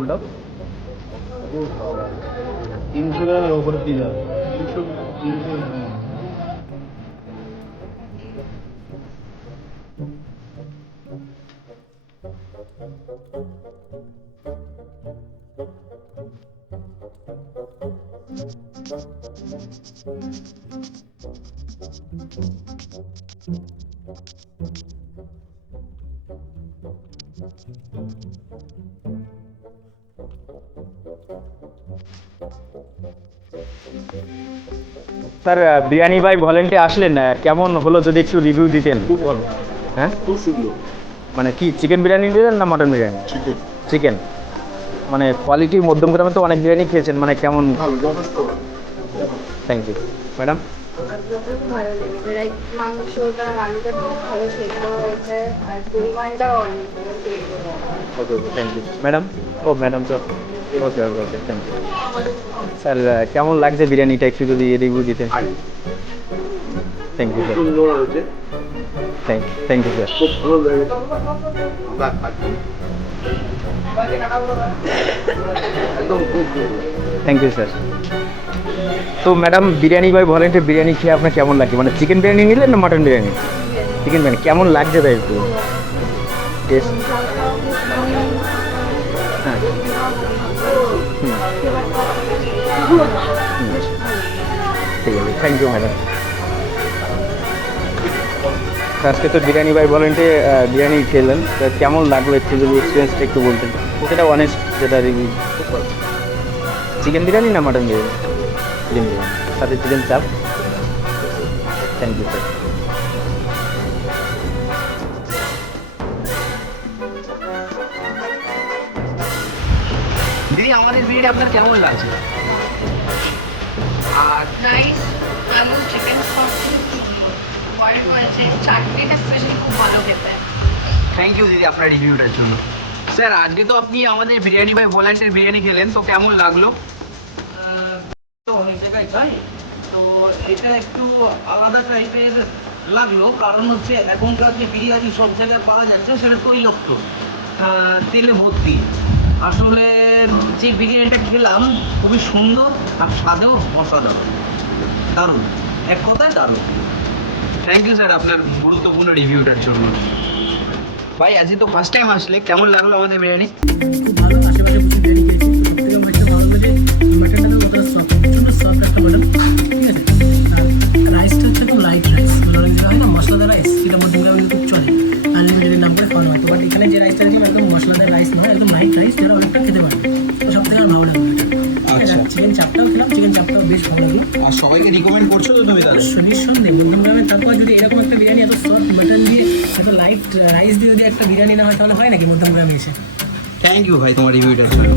উল্টাও। 300 গ্রামের ওপরে দিয়ে যাবে। 300 স্যার বিরিয়ানি ভাই ভলেন্টে আসলেন, কেমন হলো যদি একটু রিভিউ দিতেন। হ্যাঁ, খুব সুন্দর। মানে কি চিকেন বিরিয়ানি নিলেন না মটন বিরিয়ানি? চিকেন চিকেন, মানে কোয়ালিটি মধ্যম গ্রামে তো অনেক বিরিয়ানি খেয়েছেন, মানে কেমন? ভালো, যথেষ্ট। Thank you madam. মাংসটা আলুটা খুব ভালো সেদ্ধ হয়েছে আর পরিমাণটাও অনেক okay okay, thank you madam. ও ম্যাডাম তো okay okay okay, thank you sir. কেমন লাগছে বিরিয়ানিটা একটু যদি রিভিউ দিতেন। Thank you sir. সুন্দর হয়েছে, থ্যাংক ইউ স্যার। খুব ভালো লেগেছে। একদম খুব সুন্দর। Thank you sir. তো ম্যাডাম বিরিয়ানি বাই ভলেন্টে বিরিয়ানি খেয়ে আপনার কেমন লাগছে? মানে চিকেন বিরিয়ানি নিলেন না মটন বিরিয়ানি? চিকেন বিরিয়ানি কেমন লাগছে তাই একটু টেস্ট? হ্যাঁ, ঠিক আছে, থ্যাংক ইউ ম্যাডাম। আজকে তো বিরিয়ানি বাই ভলেন্টে বিরিয়ানি খেলেন, তো কেমন লাগলো একটু যদি এক্সপিরিয়েন্সটা একটু বলতেন, সেটা অনেস্ট, যেটা রিভিউ। চিকেন বিরিয়ানি না মটন বিরিয়ানি? চিকেন বিরিয়ানি সাথে chicken chaap. Thank you sir. দিদি আমাদের বিরিয়ানি আপনার কেমন লাগছে? আর রাইস আলু চিকেন সব বয়েল হয়েছে চাটনিটা স্পেশালি খুব ভালো খেতে। থ্যাংক ইউ দিদি আপনার রিভিউটার জন্য। স্যার আজকে তো আপনি আমাদের বিরিয়ানি বাই ভলেন্টের বিরিয়ানি খেলেন, তো কেমন লাগলো? তো অনেক জায়গায় যাই, তো এটা একটু আলাদা টাইপের লাগলো, কারণ হচ্ছে এখনকার যে বিরিয়ানি সব জায়গায় পাওয়া যাচ্ছে সেটা তৈলাক্ত, তেলে ভর্তি। আসলে যে বিরিয়ানিটা খেলাম খুবই সুন্দর আর স্বাদেও অসাধারণ, দারুণ, এক কথায় দারুণ। থ্যাংক ইউ স্যার আপনার গুরুত্বপূর্ণ রিভিউটার জন্য। ভাই আজকে তো ফার্স্ট টাইম আসলে, কেমন লাগলো আমাদের বিরিয়ানি? খুব ভালো। আশেপাশে প্রচুর বিরিয়ানি খেয়েছি, সব থেকে বেশি ভালো লাগে মাটনটা কতটা সফট, প্রচন্ড সফট একটা মাটন, ঠিক আছে। আর রাইসটা হচ্ছে একদম লাইট রাইস, মানে অনেক যেটা হয় না মশলাদার রাইস, সেটা মধ্যমগ্রামে খুব চলে, আনলিমিটেড নাম করে খাওয়ানো হয়। তো বাট এখানে যে রাইসটা দেখলাম একদম মশলাদার রাইস নয়, একদম লাইট রাইস, যারা অনেকটা খেতে পারে, তো সব থেকে আমার ভালো লাগলো এটা। আচ্ছা। চিকেন চাপটাও খেলাম, চিকেন চাপটাও বেশ ভালো লাগলো। আর সবাইকে রিকমেন্ড করছো তো তুমি তাহলে? নিঃসন্দেহে মধ্যমগ্রামে, তারপর যদি এরকম একটা বিরিয়ানি এত সফট মাটন দিয়ে এত লাইট রাইস দিয়ে যদি একটা বিরিয়ানি না হয়, তাহলে হয় নাকি মধ্যমগ্রামে এসে। থ্যাংক ইউ ভাই তোমার রিভিউটার জন্য।